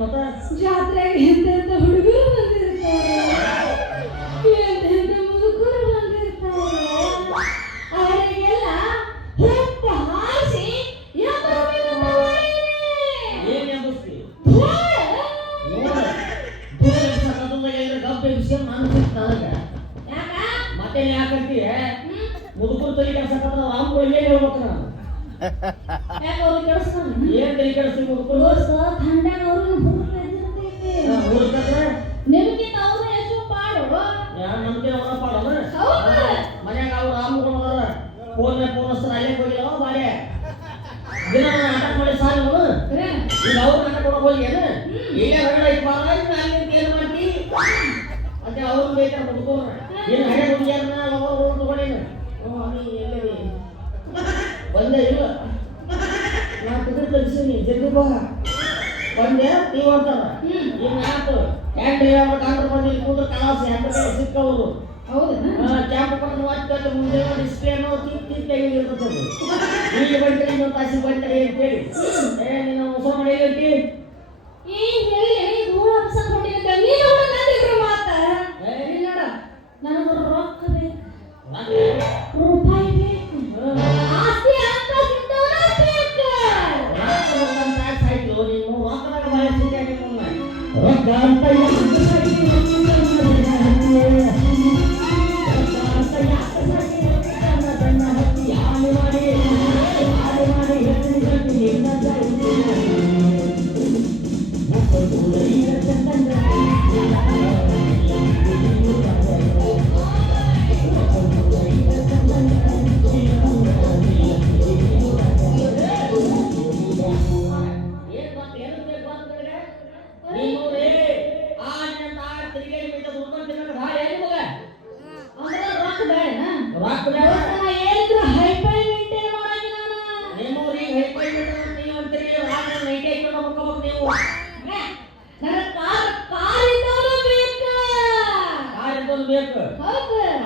ಮತ್ತ ಜಾತ್ರೆಗೆ ಎಂತೆಂತ ಹುಡುಗರು ಬಂದಿರ್ತಾರೆ, ಎಂತೆಂತ ಮುದುಕರು ಬಂದಿರ್ತಾರೆ. ಅವರಿಗೆಲ್ಲ ಹೊತ್ತ ಹಾರಿಸಿ ಏನ್ ಎಂಬಸ್ತಿ ಗಬ್ಬೆ ವಿಷಯ ಮಾನಸಿಕ ನನಗ ಮತ್ತೆ ಯಾಕಂತೀ ಮುದುಕರು ತಲೆ ಕೆಲ್ಸಕ್ಕಂದ್ರೆ ರಾಮ್ಗಳಿಗೆ ಹೇಳ್ಬೇಕು ನಾನು ಏನ್ ತಲೆ ಕೆಲ್ಸ ಮುದುಕರು ನಿಮ್ಗಿಂತ ಅವ್ರು ಎಷ್ಟು ಪಾಡು ಯಾರು ನಮ್ಗೆ ಅವರ ಪಾಡಲ್ಲ ಮನ್ಯಾಗ ಅವ್ರು ರಾಮಗಳು ಅದಾರ ಫೋನ್ ಹಸ್ತಾರ ಅಲ್ಲೇ ಹೋಗಿಲ್ಲವ ಬಾಳೆ ದಿನ ನಾಟಕ ಮಾಡಿ ಸಾಲ ಈಗ ಅವ್ರು ನಾಟಕ ಕೊಡಕ್ ಹೋಗಿ ಏನು ಇಲ್ಲೇ ಹೊರಗಡೆ ಐದು ಬಾರ ಅಲ್ಲಿ ಏನು ಮಾಡ್ತಿ ಅದೇ ಅವ್ರು ಬೇಕಾದ್ರೆ ಮುದುಕೋರ ಏನು ಹಳೆ ಹುಡುಗಿಯರನ್ನ ಅವರು ತಗೊಂಡೇನು ಎಲ್ಲೇ ಬಂದೇ ಇಲ್ಲ ನಾ ಕುದುರೆ ಕಲಿಸೀನಿ ಜಲ್ದಿ ಬಾ ಬಂದೆ ನೀವು ಅಂತಾರ ಈಗ ನಾಲ್ಕು ಹ್ಯಾಂಡ್ ಕಾಂಟ್ರ ಬಂದು ಕೂದ್ರೆ ಕಲಾಸ ಹ್ಯಾಂಡ್ ಸಿಕ್ಕವರು ಕ್ಯಾಂಪ್ ಕೊಟ್ಟು ಮತ್ತೆ ಮುಂದೆ ಡಿಸ್ಪ್ಲೇ ಅನ್ನೋ ತೀರ್ತಿ ತೆಗಿಲಿರ್ತದೆ ಈಗ ಬಂದ್ರೆ ಇನ್ನೊಂದು ತಾಸಿ ಬಂದ್ರೆ ಅಂತೇಳಿ ನೀನು ಹೊಸ ಮನೆ ಐತಿ ನನಗೆ ರೊಕ್ಕ ಬೇಕು, ರೂಪಾಯಿ ಬೇಕು, ಆಸ್ತಿ ಅಂತ ಬೇಕು. ಆಯ್ತು ನೀನು ರೊಕ್ಕದಾಗ ಬಾಯಿ ಸಿಕ್ಕಾಗಿ ರೊಕ್ಕ ಅಂತ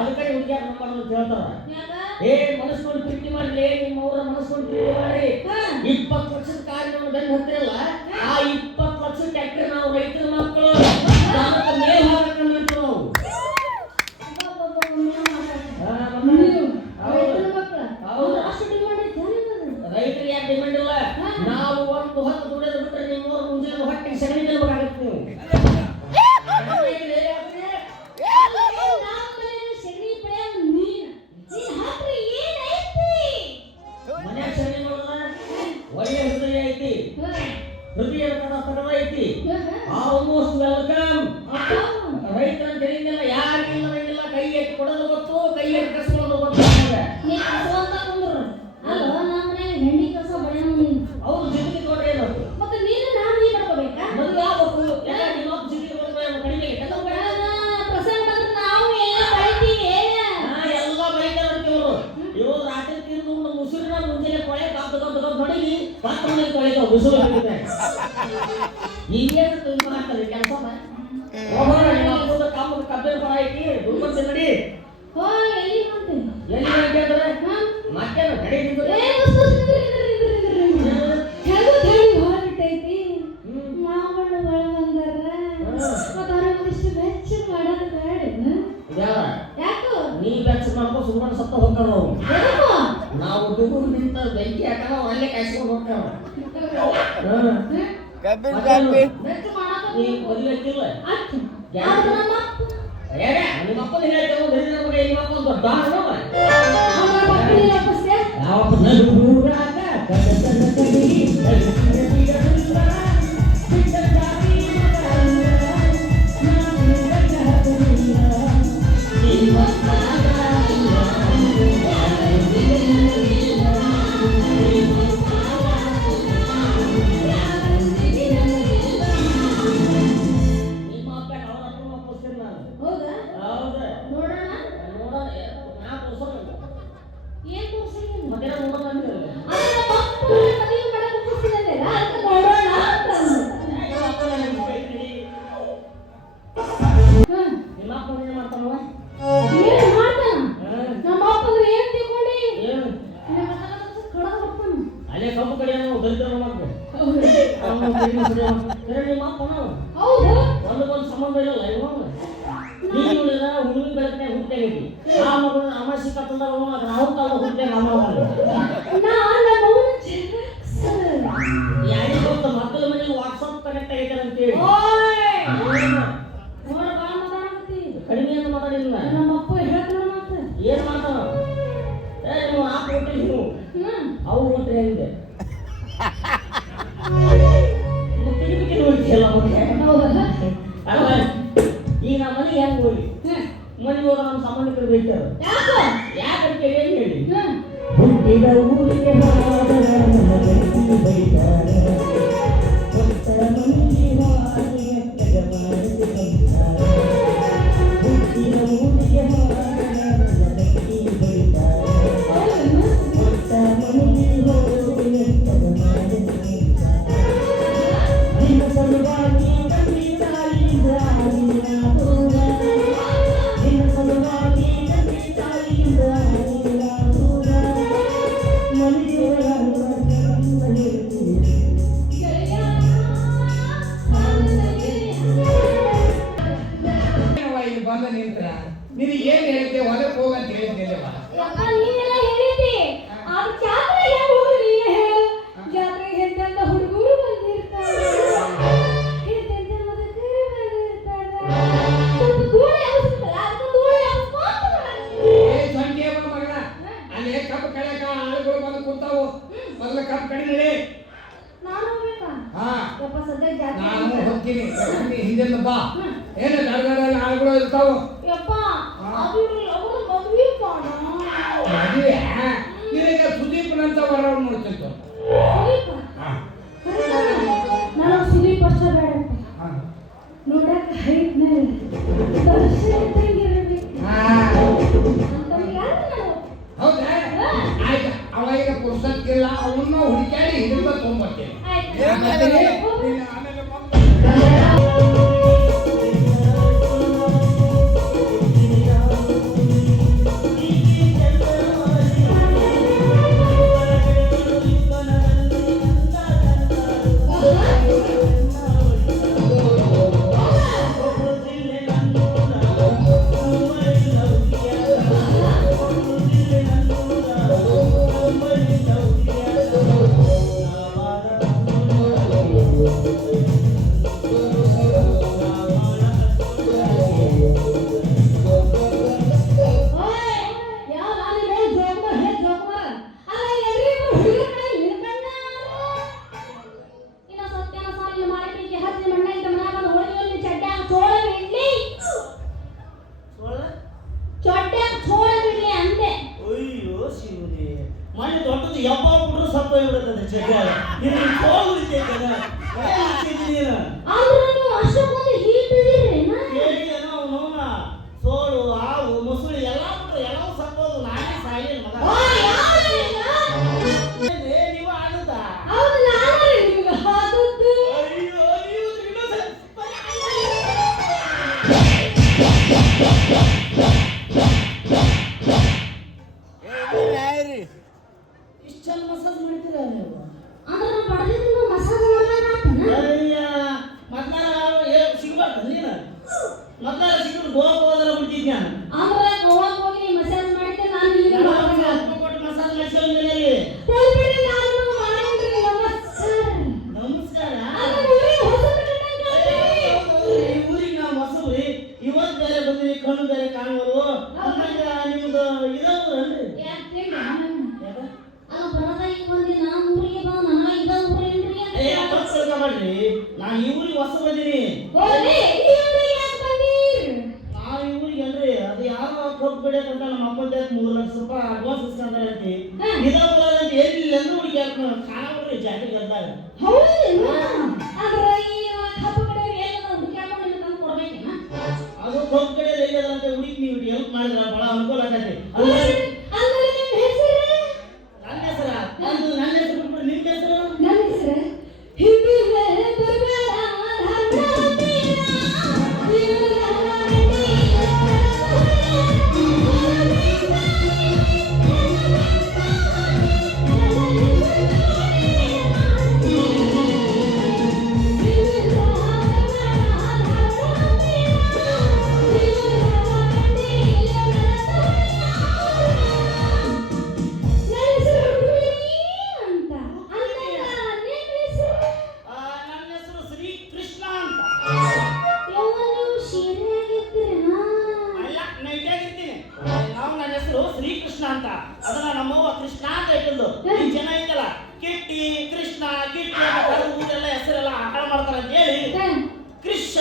ಅದಕ್ಕೆ ಹುಡುಗಿಯಾರ ನಂಬರ್ ಹೇಳ್ತಾರ ಮನಸ್ಕೊಂಡು ಪ್ರೀತಿ ಮಾಡ್ಲಿ ನಿಮ್ಮ ಅವರ ಮನಸ್ಕೊಂಡು ಪ್ರೀತಿ ಮಾಡಿ 20 ಲಕ್ಷದ ಕಾರ್ ನಾವು ಬೆನ್ನು ಹತ್ತಿರಲ್ಲ ಆ 20 ಲಕ್ಷ ಟ್ಯಾಕ್ಟರ್ ನಾವು ರೈತರ ಮಕ್ಕಳು ಮೇಲ್ ಹಾಕಂತ ನಾವು ರೈತರಿಗೆ ಯಾಕೆ ಡಿಮ್ಯಾಂಡ್ ಇಲ್ಲ ನಾವು ಒಂದು ಹೊತ್ತು ದುಡಿಯೋದು ಬಿಟ್ಟರೆ ನಿಮ್ಮ ಮುಂಜಾನೆ ಹೊಟ್ಟೆ ಸಗಣಿ ತಿನ್ಬೇಕಾಗತ್ತೆ ನೀವು ಮನ್ಯಾಗ ಸಗಣಿ ನೋಡಿದ್ರೆ ಒಳ್ಳೆ ಹೃದಯ ಐತಿ ಹೃದಯ ತಡ ಐತಿ ಆಲ್ಮೋಸ್ಟ್ ವೆಲ್ಕಮ್ ರೈತರ ತಿಳಿದಿಲ್ಲ ಯಾರಿಲ್ಲ ಕೈ ಎತ್ತಿ ಕೊಡೋದು ಗೊತ್ತು ಕೈ ಎತ್ತಿ ಕಸ್ಕೊಳ್ಳೋದು ಗೊತ್ತು ಅವ್ರು ಜಿಂದಗಿ ನೋಡ್ರಿ ಏನದು ಮತ್ತೆ ನೀನು ನಾನು ನೀ ಮಾಡ್ಕೋಬೇಕಾ ಮದುವೆ ಆಗ್ಬೇಕು ಯಾಕೆ ಇನ್ನೊಬ್ಬ ಜಿಂದಗಿ ಕಡಿಮೆ ಪ್ರಸಂಗ ಬಂದ್ರೆ ನಾವು ಎಲ್ಲ ಬೈತೀವಿ ಎಲ್ಲ ಬೈತಾರೆ ಅಂತೀವ್ರು ಇವ್ರು ರಾತ್ರಿ ತಿಂದು ಮುಸುರಿನ ಮುಂಜಾನೆ ಕೊಳೆ ಕದ್ದು ಹೊಡಿಲಿ ಪಾತ್ರೆ ತೊಳೆದು ಮುಸುರು ಈಗೇನು ಮಾಡ್ತಾರೆ ಕೆಲಸ ಹೋಗೋಣ ನಿಮ್ಮ ಅಪ್ಪದ ಕಾಮದ ಕಬ್ಬಿನ ಪರ ಐತಿ ದುಡ್ಡು ನಡಿ ಎಲ್ಲಿ ಅಂದ್ರೆ ಮತ್ತೆ ನಡಿ ನೀ ಬೆಚ್ಚ ಮಾಡ್ಕೋ ಸುಮ್ಮನೆ ಸತ್ತ ಹೋಗ್ತಾರ ನಾವು ದುಡ್ಡು ನಿಂತ ಬೆಂಕಿ ಹಾಕಲ್ಲ ಅವ್ರು ಅಲ್ಲೇ ಕಾಯಿಸ್ಕೊಂಡು ಹೋಗ್ತಾರ ನೀ ಮದುವೆ ಹಚ್ಚಿಲ್ಲ ನಿಮ್ಮ ಅಪ್ಪನ ಹೇಳ್ತೇವೆ ನಿಮ್ಮ ಅಪ್ಪ ಒಂದು ದೊಡ್ಡ ನೋಡೋಣ ನಿಮ್ಮ ಅಪ್ಪನ ಹೌದು ಒಂದಕ್ಕೊಂದು ಸಂಬಂಧ ಇಲ್ಲ ಇವನು ನೀನು ನೋಡಿದ ಹುಡುಗಿ ಬೆಳಕನೆ ಹುಟ್ಟಾಗೈತಿ ಆ ಮಗಳು ಅಮಾಸಿ ಕತ್ತಂದಾಗ ನಾವು ಕಾಲ ಹುಟ್ಟಾಗ ಯಾರಿಗೆ ಗೊತ್ತ ಮಕ್ಕಳ ಮನೆಗೆ ವಾಟ್ಸಪ್ ಕನೆಕ್ಟ್ ಆಗೈತೆ ಅಂತೇಳಿ ಕಡಿಮೆ ಅಂತ ಮಾತಾಡಿಲ್ಲ ನಮ್ಮಪ್ಪ ಹೇಳ್ತಾನ ಮಾತು ಏನ್ ಮಾತಾಡ ನೀವು ಆ ಕೊಟ್ಟಿ ನೀವು ಅವು ಕೊಟ್ಟರೆ ಹೆಂಗೆ ನೋಡ್ತಿಯಲ್ಲ ಮತ್ತೆ ಅಲ್ಲ ಈಗ ನಾ ಮನೆಗೆ ಹೆಂಗೆ ಹೋಗಿ ಮನೆಗೆ ಹೋದ ನಮ್ಮ ಸಂಬಂಧಿಕರು ಬೈತಾರೆ ಯಾಕಂತ ಏನು ಹೇಳಿ ಹುಟ್ಟಿದ ಊರಿಗೆ ಬೈತಾರೆ ನಿನಗೆ ಏನ್ ಹೇಳಿದ್ದೆ ಹೊಲಕ್ಕೆ ಹೋಗಂತ ಹೇಳಿದ್ದಿಲ್ಲವ ನೀನೆಲ್ಲ ಹೇಳಿದ್ದಿ ಆ ಜಾತ್ರೆಗೆ ಹೋಗ್ರಿ ನೀನೇ ಹೇಳು ಜಾತ್ರೆಗೆ ಎಂತೆಂತ ಹುಡುಗರು ಬಂದಿರ್ತಾರೆ ಎಂತೆಂತ ಮುದುಕರು ಬಂದಿರ್ತಾರೆ ಸ್ವಲ್ಪ ದೂರ ಯಾವಸ್ತಲ್ಲ ಅದಕ್ಕೆ ದೂರ ಏ ಸಂಖ್ಯೆ ಮಗನ ಅಲ್ಲಿ ಕಬ್ಬು ಕಳೆಕ ಆಳುಗಳು ಬಂದು ಕೂತಾವು ಮೊದಲ ಕಬ್ಬು ಕಡಿ ನಡಿ ನಾನು ಹೋಗ್ಬೇಕಾ ಹಾ ಯಪ್ಪ ಸದ್ಯ ಜಾತ್ರೆ ನಾನು ಹೋಗ್ತೀನಿ ಹಿಂದೆ ಬಾ ಏನು ಗಡಗಡ ಆಳುಗಳು ಇರ್ತಾವು ಯಪ್ಪ ಅದು ಅವರು ಮದುವೆ ಕಾಣ ಮದುವೆ ನಿನಗೆ ಸುದೀಪನಂತ ಬರೋರು ನೋಡ್ತಿದ್ದ ನಾನು ಸುದೀಪ್ ಅಷ್ಟ ಬೇಡಪ್ಪ ನೋಡಕ್ ಹೈಟ್ ಹೌದಾ ಆಯ್ತು ಅವ ಈಗ ಪುರುಷಕ್ಕಿಲ್ಲ ಅವನ್ನ ಹುಡುಕಾಡಿ ಹಿಡಿದ ತೊಗೊಂಬರ್ತೇನೆ ಮನೆ ದೊಡ್ಡದು ಯಪ್ಪ ಬಿಟ್ರು ಸತ್ತ ಹೋಗ್ಬಿಡುತ್ತದೆ ಚೆಡ್ಡ ನೀನು ಹೋಗ್ಬಿಡ್ತೇನೆ ಏನೋ ಅವನವನ ಸೋಳು ಹಾವು ಮುಸುಳಿ ಎಲ್ಲ ಬಿಟ್ರು ಎಲ್ಲವೂ ಸತ್ತೋದು ನಾನೇ ಸಾಯಿಲ್ಲ ಮಗ ನೀವು ಆಡುದ ಅಯ್ಯೋ ನೀವು ಇಷ್ಟೊಂದು ಮಸಾಜ್ ಮಾಡ್ತೀರಾ ನೀವು ಮೊದ್ಲಾರ ಸಿಗ್ಬಾರ್ದು ನೀನು ಮೊದ್ಲಾರ ಸಿಗ್ಬಿಟ್ಟು ಗೋವಾಕ್ಕೆ ಹೋದ್ರೆ ಬಿಡ್ತಿದ್ದೆ ನಾನು ಕೊಟ್ಟು ಮಸಾಜ್ ಮಾಡಿಸ್ಕೊಂಡ್ಮೇಲೆ ನಮಸ್ಕಾರ ಈ ಊರಿಗೆ ನಾವು ಹೊಸಬ್ರಿ ಇವತ್ತು ಬೇರೆ ಬಂದ್ರಿ ಕಣ್ಣು ಬೇರೆ ಕಾಣುವರು ಆಮೇಲೆ ನಿಮ್ದು ಇದವ್ರನ್ರಿ ಮಾಡ್ರಿ ನಾನು ಈ ಊರಿಗೆ ಹೊಸ ಬಂದೀನಿ ನಾವು ಈ ಊರಿಗೆ ಅಲ್ರಿ ಅದು ಯಾರೋ ಕಬ್ಬು ಬೆಳೆಯಕ್ಕಂತ ನಮ್ಮ ಅಪ್ಪನ ಜಾತಿ 3 ಲಕ್ಷ ರೂಪಾಯಿ ಅಡ್ವಾನ್ಸ್ ಇಸ್ಕೊಂತಾರೆ ಅಂತ ಇದಾವ್ರಂತ ಏನಿಲ್ಲ ಅಂದ್ರೆ ಹುಡುಗಿ ಖಾನ ಬಿಡ್ರಿ ಜಾತಿ ಗದ್ದಾಗ ಅದು ಕಬ್ಬು ಕಡೆ ರೈಲದಂತ ಹುಡುಗಿ ನೀವು ಹೆಲ್ಪ್ ಮಾಡಿದ್ರ ಬಹಳ ಅನುಕೂಲ ಆಗತ್ತೆ ನನ್ನ ಹೆಸರ ನನ್ನ ಹೆಸರು ಬಿಟ್ಬಿಡ್ರಿ ನಿಮ್ಮ ಹೆಸರು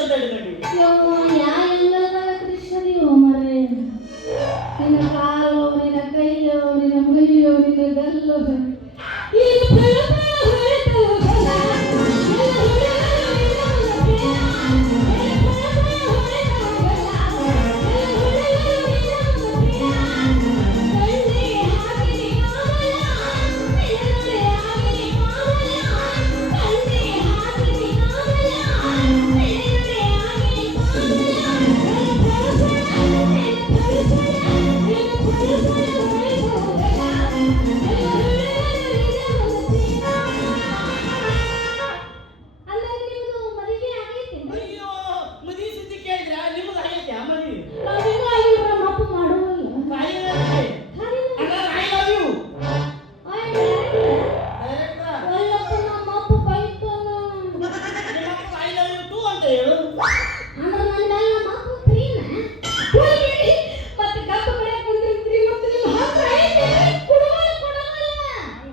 ತಡೆಗಟ್ಟಿ ಯಾ ಎಂಗಲ್ದಾಗ ಕೃಷ್ಣನಿಯೋ ಮರೆ ನಿನ್ನ ಕಾಲು ನಿನ್ನ ಕೈಯೋ ನಿನ್ನ ಮೈಯೋ ನಿನ್ನ ಗಲ್ಲು ಈ ಅಯ್ಯೋ ಮದುವೆ ಸುದ್ದಿ ಕೇಳಿದ್ರ ನಿಮ್ದು ಆಗೈತೆ ಮದುವೆ I love you I love you too ಅಂತ ಹೇಳು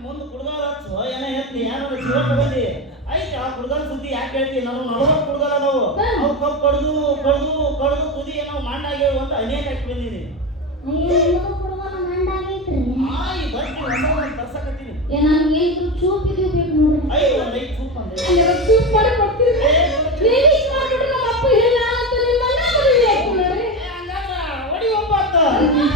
ಮುಂದೆ ಕುಡ್ದಾರ ಏನೋ ಹೇಳ್ತೀನಿ ಯಾರು ಜೀವ ತಗೊಂಡಿ ಆಯ್ತು ಆ ಕುಡ್ದಾರ ಸುದ್ದಿ ಯಾಕೆ ಹೇಳ್ತೀನಿ ನಾವು ನಡವರ್ ಕುಡ್ದಾರ ನಾವು ಅವ್ರು ಕಪ್ ಕಡ್ದು ಕಡ್ದು ಕಡ್ದು ಕುದಿ ಏನೋ ಮಾಡಾಗೇವು ಅಂತ ಅನೇಕ ಹಾಕಿ ಬಂದೀನಿ ಈ ಬರ್ತೀನಿ ತರ್ಸಕತ್ತೀನಿ ಚೂಪಿದ್ವಿ ಬೇಕು ನೋಡ್ರಿ ಐದು ಒಂದು ಐದು ಸೂಪ್ ಅಂದೆ ಚೂಪ್ ಮಾಡಿ ಕೊಡ್ತೀರಿ ಪ್ಲೀಸ್ ಮಾಡ್ಬಿಟ್ರೆ ನಮ್ಮ ಅಪ್ಪ ಇಲ್ಲ ಅಂತ ನಿಮ್ಮ ಮನೆ ಮದುವೆ ಆಯ್ತು ನೋಡ್ರಿ ಹಂಗಾದ್ರ ಹೊಡಿ ಒಬ್ಬ ಅಂತ